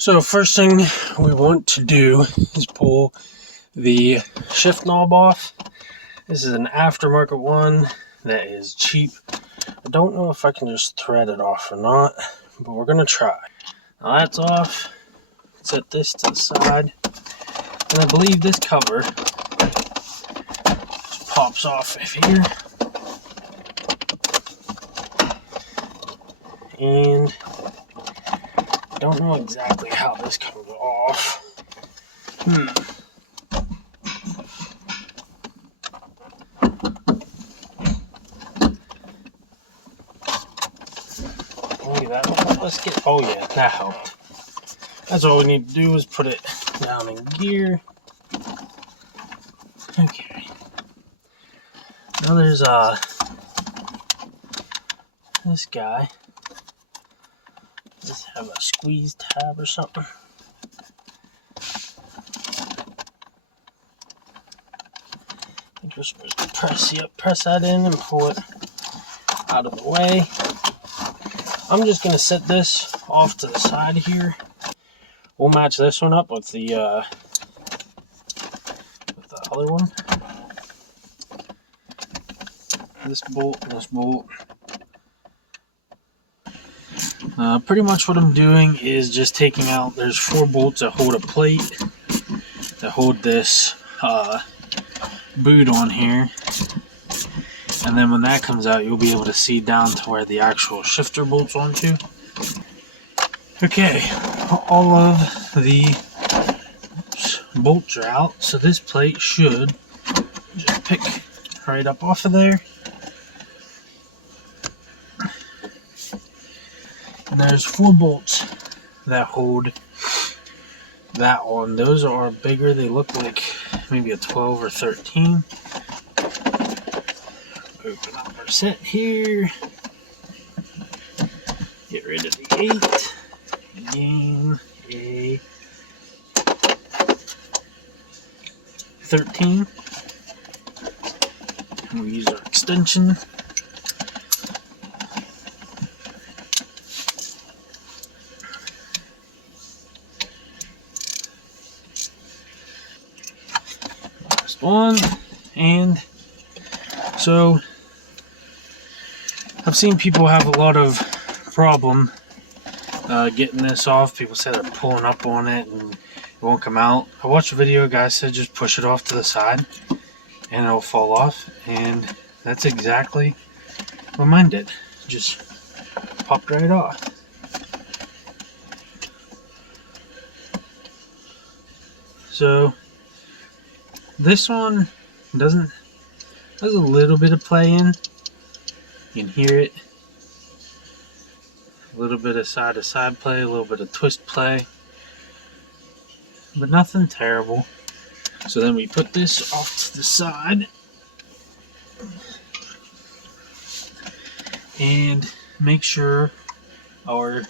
So first thing we want to do is pull the shift knob off. This is an aftermarket one that is cheap. I don't know if I can just thread it off or not, but we're gonna try. Now that's off. Set this to the side, and I believe this cover just pops off of here, and I don't know exactly how this comes off. Look at that. Let's get. Oh yeah, that helped. That's all we need to do is put it down in gear. Okay. Now there's this guy. Does have a squeeze tab or something? I think we're supposed to press that in and pull it out of the way. I'm just gonna set this off to the side here. We'll match this one up with the other one. This bolt and this bolt. Pretty much what I'm doing is just taking out, there's 4 bolts that hold a plate that hold this boot on here, and then when that comes out you'll be able to see down to where the actual shifter bolts onto. Okay, all of the bolts are out, so this plate should just pick right up off of there. And there's 4 bolts that hold that on. Those are bigger. They look like maybe a 12 or 13. Open up our set here. Get rid of the 8. Gain a 13. And we use our extension. One, and so I've seen people have a lot of problem getting this off. People say they're pulling up on it and it won't come out. I watched a video, a guy said just push it off to the side and it'll fall off, and that's exactly what mine did. Just popped right off. So this one has a little bit of play in. You can hear it. A little bit of side-to-side play, a little bit of twist play. But nothing terrible. So then we put this off to the side. And make sure our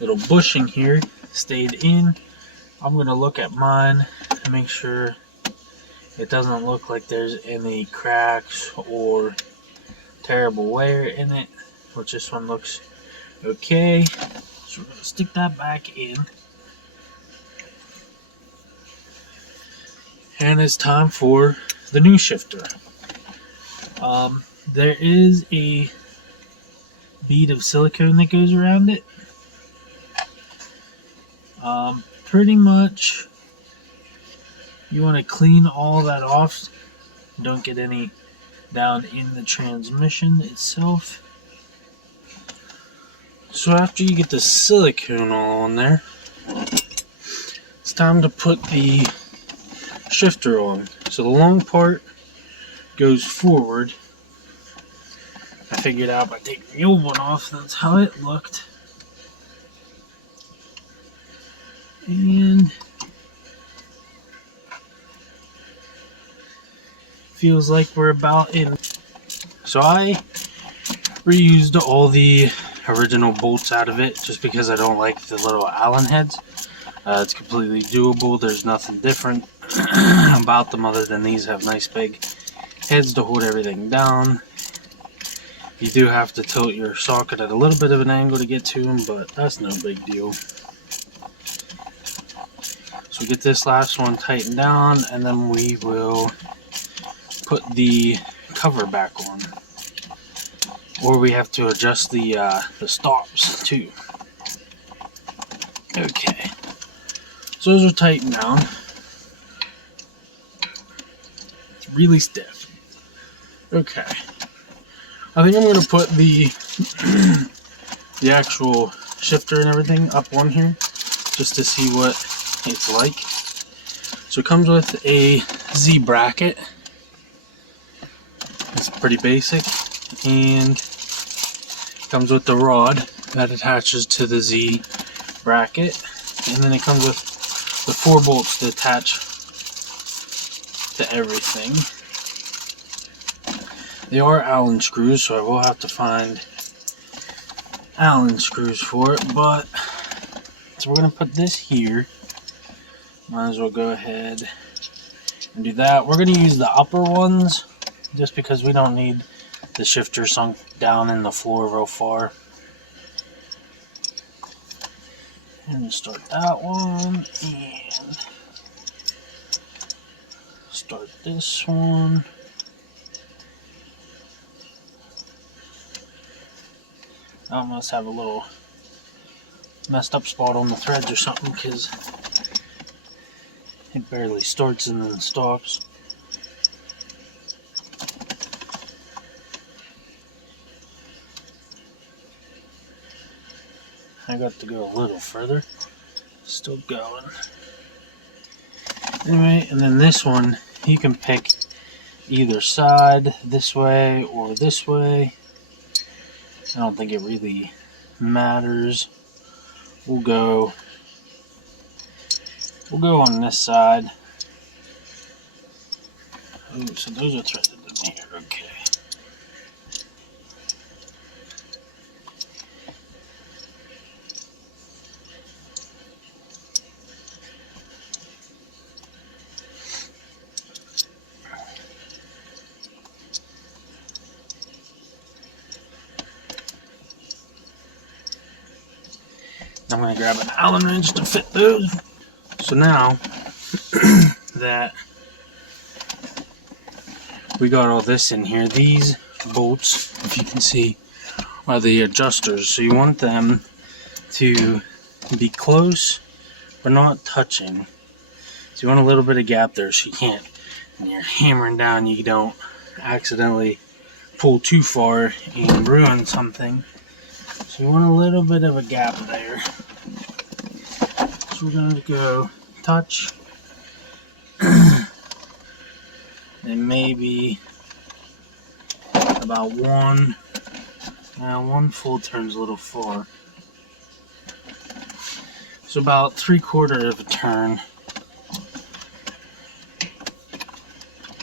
little bushing here stayed in. I'm going to look at mine and make sure it doesn't look like there's any cracks or terrible wear in it, which this one looks okay. So we're going to stick that back in. And it's time for the new shifter. There is a bead of silicone that goes around it. Pretty much you want to clean all that off. Don't get any down in the transmission itself. So after you get the silicone all on there, it's time to put the shifter on. So the long part goes forward. I figured out by taking the old one off, that's how it looked. And feels like we're about in. So I reused all the original bolts out of it just because I don't like the little Allen heads. It's completely doable. There's nothing different about them other than these have nice big heads to hold everything down. You do have to tilt your socket at a little bit of an angle to get to them, but that's no big deal. So we get this last one tightened down, and then we will put the cover back on. Or we have to adjust the stops too. Okay. So those are tightened down. It's really stiff. Okay. I think I'm going to put the the actual shifter and everything up on here just to see what it's like. So it comes with a Z bracket. It's pretty basic, and it comes with the rod that attaches to the Z bracket, and then it comes with the 4 bolts to attach to everything. They are Allen screws, so I will have to find Allen screws for it, but so we're going to put this here. Might as well go ahead and do that. We're going to use the upper ones just because we don't need the shifter sunk down in the floor real far. And start that one, and start this one. I must have a little messed up spot on the threads or something because it barely starts and then stops. I got to go a little further. Still going. Anyway, and then this one, you can pick either side, this way or this way. I don't think it really matters. We'll go on this side. Oh, so those are threaded in here. Okay. I'm going to grab an Allen wrench to fit those. So now that we got all this in here, these bolts, if you can see, are the adjusters. So you want them to be close but not touching. So you want a little bit of gap there so you can't, when you're hammering down, you don't accidentally pull too far and ruin something. So you want a little bit of a gap there. So we're going to go touch and maybe about one. Now one full turn's a little far. So about 3/4 of a turn.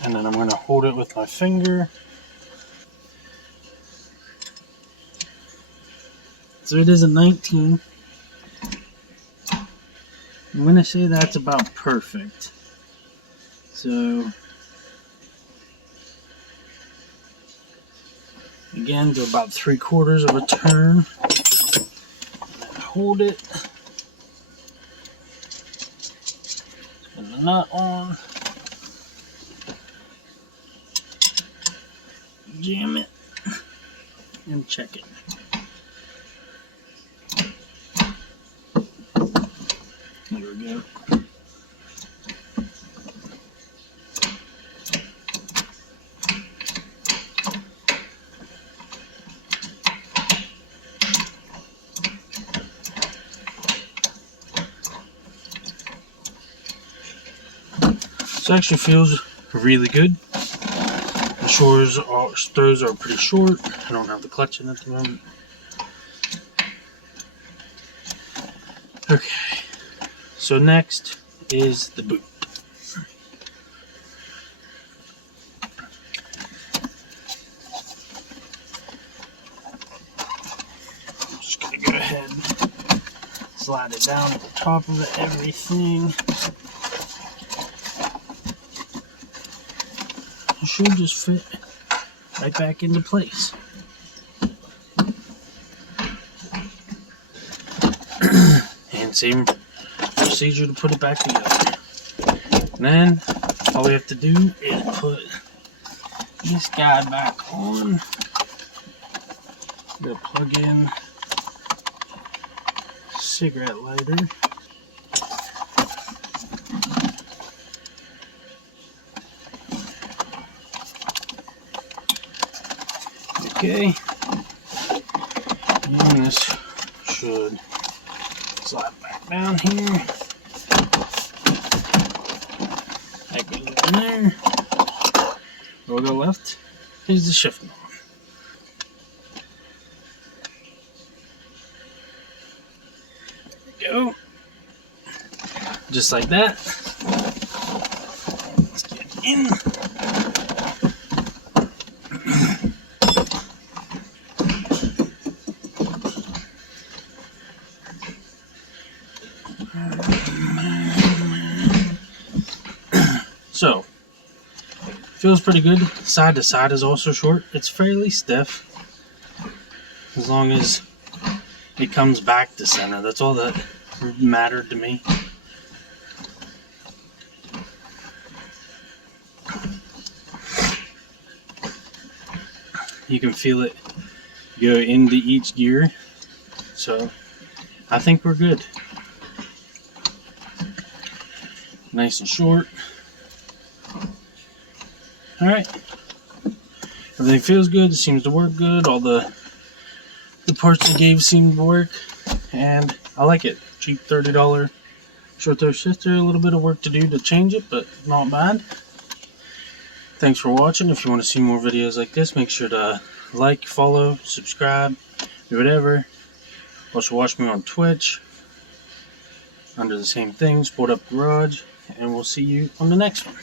And then I'm going to hold it with my finger. So it is a 19. I'm going to say that's about perfect. So again, do about 3/4 of a turn. Hold it. Put the nut on. Jam it. And check it. There we go. This actually feels really good. The throws are pretty short. I don't have the clutch in at the moment. Okay, so next is the boot. I'm just gonna go ahead and slide it down at the top of everything. It should just fit right back into place. And same procedure to put it back together. And then all we have to do is put this guy back on. I'm gonna plug in cigarette lighter. Okay, and this should slide back down here. That goes in there. Where we go left is the shift knob. There we go. Just like that. Let's get in. So, feels pretty good. Side to side is also short. It's fairly stiff, as long as it comes back to center. That's all that mattered to me. You can feel it go into each gear, so I think we're good. Nice and short. Alright, everything feels good, it seems to work good, all the parts I gave seem to work, and I like it. Cheap $30 short throw shifter, a little bit of work to do to change it, but not bad. Thanks for watching. If you want to see more videos like this, make sure to like, follow, subscribe, do whatever. Also watch me on Twitch under the same thing, Sport Up Garage, and we'll see you on the next one.